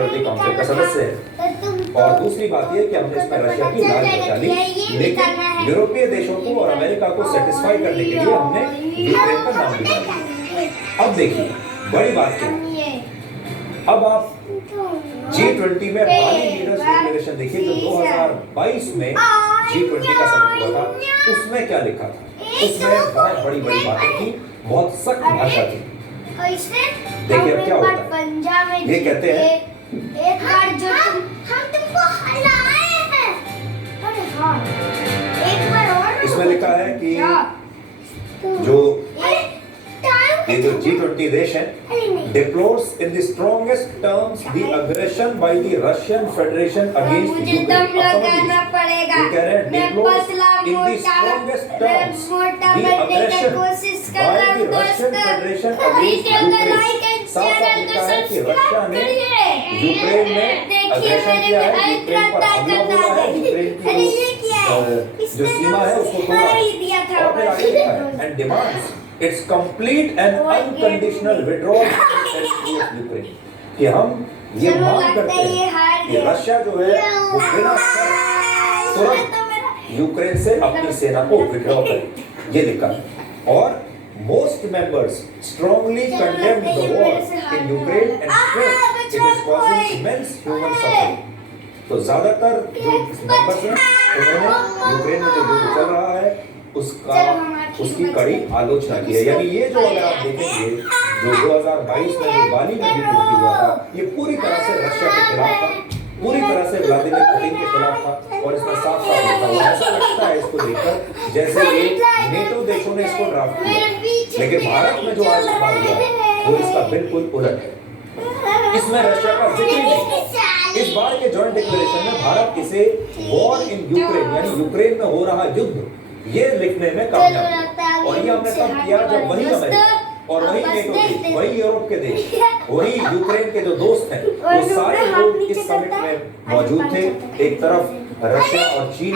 Security council का सदस्य है। और दूसरी बात यह कि हमने इसमें रशिया की लाल बचा ली, लेकिन यूरोपीय देशों को और अमेरिका को सेटिस्फाई करने के लिए हमने यूक्रेन का नाम भी डाला। अब देखिए बड़ी बात क्या है, अब आप G20 में बाली लीडर्स डिक्लेरेशन देखिए जो 2022 में G20 का समिट हुआ था, उसमें क्या लिखा था। उसमें बहुत बड़ी बड़ी बातें थी, बहुत सख्त भाषा थी। देखिए अब क्या होता है, ये कहते हैं एक बार जो हम तुमको हराए हैं, अरे हाँ एक बार और इसमें लिखा है कि जो ये जो G20 देश है deplores in the strongest terms the aggression by the Russian Federation against मुझे दम लगाना पड़ेगा। मैं पतला मोटा बनने की कोशिश कर रहा हूँ दोस्त। वीडियो को लाइक एंड चैनल को सब्सक्राइब करिए। यूक्रेन में देखिए मेरे में अल्ट्रा ताकत आ गई। अरे ये क्या है? जो सीमा है उसको तोड़ा दिया था और फिर आगे लिखा है and demands its complete and unconditional withdrawal from Ukraine कि हम ये मांग करते हैं कि रशिया जो है वो बिना शर्त तुरंत यूक्रेन से अपनी सेना को विड्रॉ करे, ये लिखा है। और most members strongly condemn the war in Ukraine and stress it is causing immense human suffering। तो ज्यादातर जो मेंबर्स हैं उन्होंने यूक्रेन में जो युद्ध चल रहा है उसकी कड़ी आलोचना की है। यानी ये जो अगर आप देखेंगे जो 2022 में जो बाली में युद्ध हुआ था, ये पूरी तरह से रशिया के खिलाफ था, पूरी तरह से व्लादिमीर पुतिन के खिलाफ था। और इसमें साफ साफ लिखा हुआ है, ऐसा लगता है इसको देखकर जैसे ये नेटो देशों ने इसको ड्राफ्ट किया, लेकिन भारत में जो आज बात हुआ वो इसका बिल्कुल उलट है। इसमें रशिया का जिक्र नहीं। इस बार के जॉइंट डिक्लेरेशन में भारत इसे वॉर इन यूक्रेन यानी यूक्रेन में हो रहा युद्ध ये लिखने में कामयाब। और ये हमने तब किया जब वही अमेरिका और वही नेटो देश, वही यूरोप के देश, वही यूक्रेन के जो दोस्त हैं वो सारे लोग इस समिट में मौजूद थे। एक तरफ रशिया और चीन